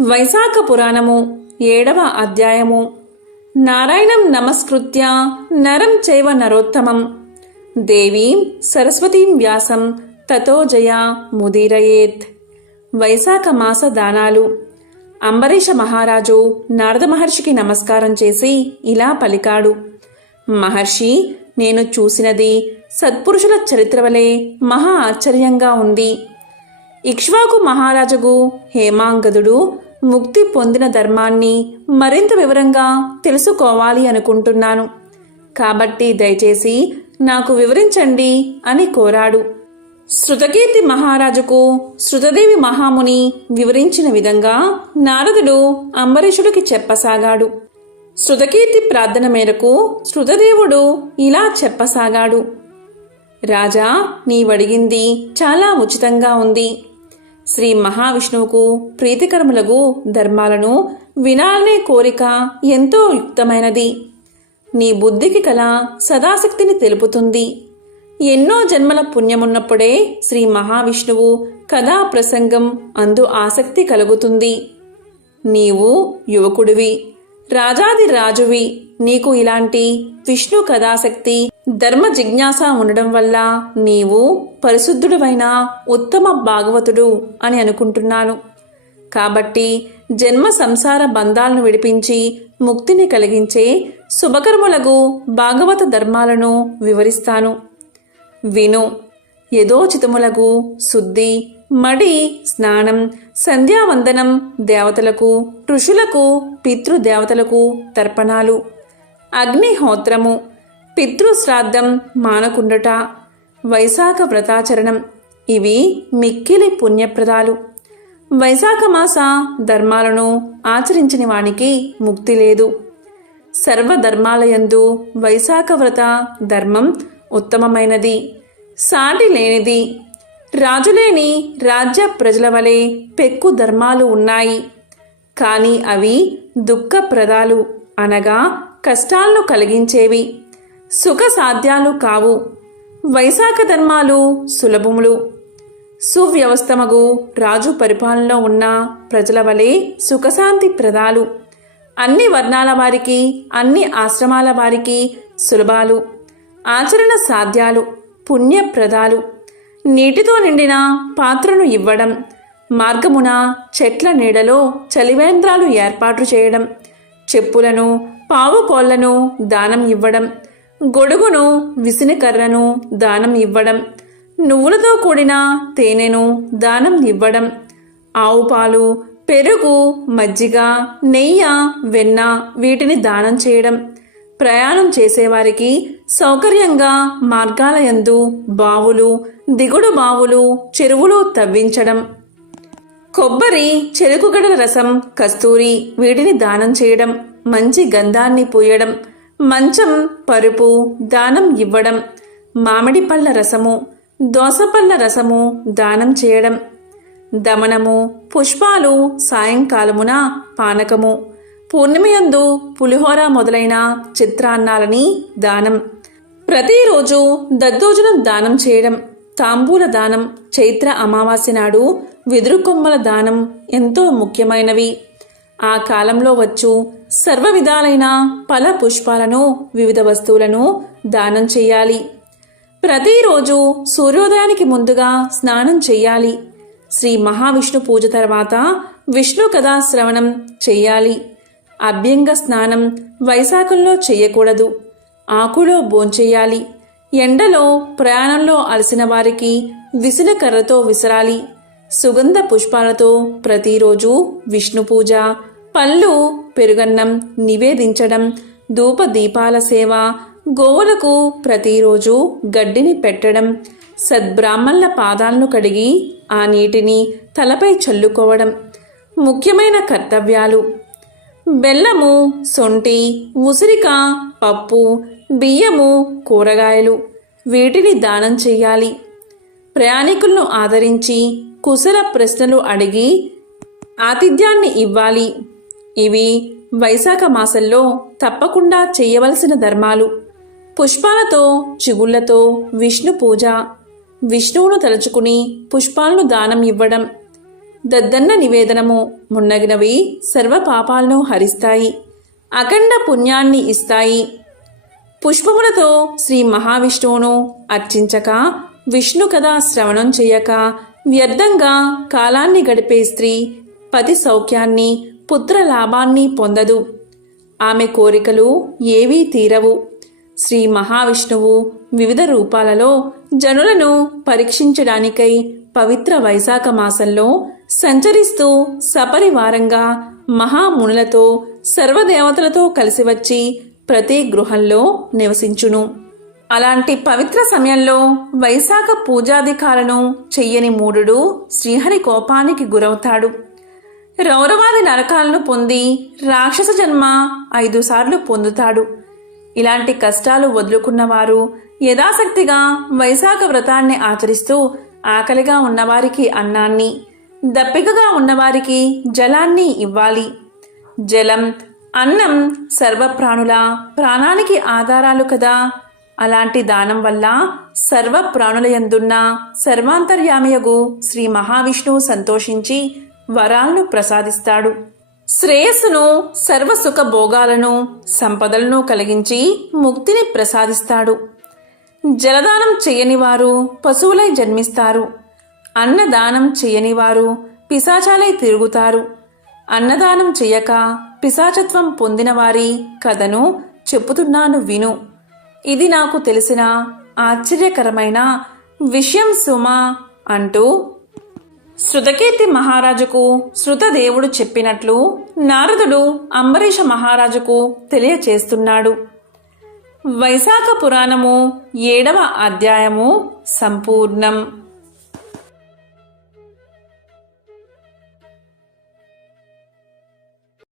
వైశాఖ పురాణము ఏడవ అధ్యాయము. నారాయణం నమస్కృత్య నరం చైవ నరోత్తమం. దేవీం సరస్వతీం వ్యాసం తతో జయా ముదీరయేత్. వైశాఖ మాస దానాలు. అంబరీష మహారాజు నారద మహర్షికి నమస్కారం చేసి ఇలా పలికాడు. మహర్షి నేను చూసినది సత్పురుషుల చరిత్ర వలె మహా ఆశ్చర్యంగా ఉంది. ఇక్ష్వాకు మహారాజుకు హేమాంగదుడు ముక్తి పొందిన ధర్మాన్ని మరింత వివరంగా తెలుసుకోవాలి అనుకుంటున్నాను. కాబట్టి దయచేసి నాకు వివరించండి అని కోరాడు. శృతకీర్తి మహారాజుకు శృతదేవి మహాముని వివరించిన విధంగా నారదుడు అంబరీషుడికి చెప్పసాగాడు. శృతకీర్తి ప్రార్థన మేరకు శృతదేవుడు ఇలా చెప్పసాగాడు. రాజా నీవడిగింది చాలా ఉచితంగా ఉంది. శ్రీ మహావిష్ణువుకు ప్రీతికరములగు ధర్మాలను వినాలనే కోరిక ఎంతో యుక్తమైనది. నీ బుద్ధికి కల సదాశక్తిని తెలుపుతుంది. ఎన్నో జన్మల పుణ్యమున్నప్పుడే శ్రీ మహావిష్ణువు కథా ప్రసంగం అందు ఆసక్తి కలుగుతుంది. నీవు యువకుడివి రాజాది రాజువి నీకు ఇలాంటి విష్ణు కథాశక్తి ధర్మ జిజ్ఞాస ఉండడం వల్ల నీవు పరిశుద్ధుడవైన ఉత్తమ భాగవతుడు అని అనుకుంటున్నాను. కాబట్టి జన్మ సంసార బంధాలను విడిపించి ముక్తిని కలిగించే శుభకర్మలకు భాగవత ధర్మాలను వివరిస్తాను. విను యథోచితములకు శుద్ధి మడి స్నానం సంధ్యావందనం దేవతలకు ఋషులకు పితృదేవతలకు తర్పణాలు. అగ్నిహోత్రము పితృశ్రాద్ధం మానకుండుట. వైశాఖ వ్రతాచరణం. ఇవి మిక్కిలి పుణ్యప్రదాలు. వైశాఖ మాస ధర్మాలను ఆచరించని వానికి ముక్తి లేదు. సర్వధర్మాలయందు వైశాఖ వ్రత ధర్మం ఉత్తమమైనది. సాటి లేనిది. రాజులేని రాజ్య ప్రజల వలె పెక్కు ధర్మాలు ఉన్నాయి. కానీ అవి దుఃఖప్రదాలు అనగా కష్టాలను కలిగించేవి. సుఖ సాధ్యాలు కావు. వైశాఖ ధర్మాలు సులభములు. సువ్యవస్థమగు రాజు పరిపాలనలో ఉన్న ప్రజల వలె సుఖశాంతి ప్రదాలు అన్ని వర్ణాల వారికి అన్ని ఆశ్రమాల వారికి సులభాలు. ఆచరణ సాధ్యాలు పుణ్యప్రదాలు నీటితో నిండిన పాత్రను ఇవ్వడం మార్గమున చెట్ల నీడలో చలివేంద్రాలు ఏర్పాటు చేయడం చెప్పులను పావుకోళ్ళను దానం ఇవ్వడం గొడుగును విసినకర్రను దానం ఇవ్వడం నువ్వులతో కూడిన తేనెను దానం ఇవ్వడం ఆవు పాలు పెరుగు మజ్జిగ నెయ్య వెన్న వీటిని దానం చేయడం ప్రయాణం చేసేవారికి సౌకర్యంగా మార్గాలయందు బావులు దిగుడు బావులు చెరువులు తవ్వించడం కొబ్బరి చెరుకుగడల రసం కస్తూరి వీటిని దానం చేయడం మంచి గంధాన్ని పూయడం మంచం పరుపు దానం ఇవ్వడం మామిడి పళ్ళ రసము దోసపళ్ళ రసము దానం చేయడం దమనము పుష్పాలు సాయంకాలమున పానకము పూర్ణిమయందు పులిహోర మొదలైన చిత్రాన్నాలని దానం. ప్రతిరోజు దద్దోజనం దానం చేయడం తాంబూల దానం చైత్ర అమావాస్య నాడు వెదురు కొమ్మల దానం ఎంతో ముఖ్యమైనవి. ఆ కాలంలో వచ్చు సర్వ విధాలైన ఫల పుష్పాలను వివిధ వస్తువులను దానం చేయాలి. ప్రతిరోజు సూర్యోదయానికి ముందుగా స్నానం చేయాలి. శ్రీ మహావిష్ణు పూజ తర్వాత విష్ణు కథా శ్రవణం చెయ్యాలి అభ్యంగ స్నానం వైశాఖంలో చెయ్యకూడదు ఆకులో బోంచెయ్యాలి ఎండలో ప్రయాణంలో అలసిన వారికి విసిన కర్రతో విసరాలి. సుగంధ పుష్పాలతో ప్రతిరోజు విష్ణు పూజ పళ్ళు పెరుగన్నం నివేదించడం ధూపదీపాల సేవ గోవులకు ప్రతిరోజు గడ్డిని పెట్టడం సద్బ్రాహ్మణుల పాదాలను కడిగి ఆ నీటిని తలపై చల్లుకోవడం ముఖ్యమైన కర్తవ్యాలు. బెల్లము సొంటి ఉసిరిక పప్పు బియ్యము కూరగాయలు వీటిని దానం చెయ్యాలి. ప్రయాణికులను ఆదరించి కుశల ప్రశ్నలు అడిగి ఆతిథ్యాన్ని ఇవ్వాలి. ఇవి వైశాఖ మాసంలో తప్పకుండా చేయవలసిన ధర్మాలు. పుష్పాలతో చిగుళ్ళతో విష్ణు పూజ. విష్ణువును తలుచుకుని పుష్పాలను దానం ఇవ్వడం. దద్దన్న నివేదనము మున్నగినవి సర్వ పాపాలను హరిస్తాయి. అఖండ పుణ్యాన్ని ఇస్తాయి. పుష్పములతో శ్రీ మహావిష్ణువును అర్చించక విష్ణు కథ శ్రవణం చేయక వ్యర్థంగా కాలాన్ని గడిపే స్త్రీ పతి సౌఖ్యాన్ని పుత్ర లాభాన్ని పొందదు. ఆమె కోరికలు ఏవీ తీరవు. శ్రీ మహావిష్ణువు వివిధ రూపాలలో జనులను పరీక్షించడానికై పవిత్ర వైశాఖ మాసంలో సంచరిస్తూ సపరివారంగా మహామునులతో సర్వదేవతలతో కలిసి వచ్చి ప్రతి గృహంలో నివసించును. అలాంటి పవిత్ర సమయంలో వైశాఖ పూజాధికాలను చెయ్యని మూఢుడు శ్రీహరి కోపానికి గురవుతాడు. రౌరవాది నరకాలను పొంది రాక్షస జన్మ ఐదు సార్లు పొందుతాడు. ఇలాంటి కష్టాలు వదులుకున్నవారు యథాశక్తిగా వైశాఖ వ్రతాన్ని ఆచరిస్తూ ఆకలిగా ఉన్నవారికి అన్నాన్ని దప్పికగా ఉన్నవారికి జలాన్ని ఇవ్వాలి. జలం అన్నం సర్వప్రాణుల ప్రాణానికి ఆధారాలు కదా. అలాంటి దానం వల్ల సర్వ ప్రాణులయందున్న సర్వాంతర్యామయగు శ్రీ మహావిష్ణువు సంతోషించి వరాలను ప్రసాదిస్తాడు. శ్రేయస్సును సర్వసుఖ భోగాలను సంపదలను కలిగించి ముక్తిని ప్రసాదిస్తాడు. జలదానం చేయని వారు పశువులై జన్మిస్తారు. అన్నదానం చేయని వారు పిశాచాలై తిరుగుతారు. అన్నదానం చెయ్యక పిశాచత్వం పొందిన వారి కథను చెప్పుతున్నాను విను. ఇది నాకు తెలిసిన ఆశ్చర్యకరమైన విషయం సుమా అంటూ శృతకీర్తి మహారాజుకు శృతదేవుడు చెప్పినట్లు నారదుడు అంబరీష మహారాజుకు తెలియచేస్తున్నాడు. వైశాఖ పురాణము ఏడవ అధ్యాయము సంపూర్ణం.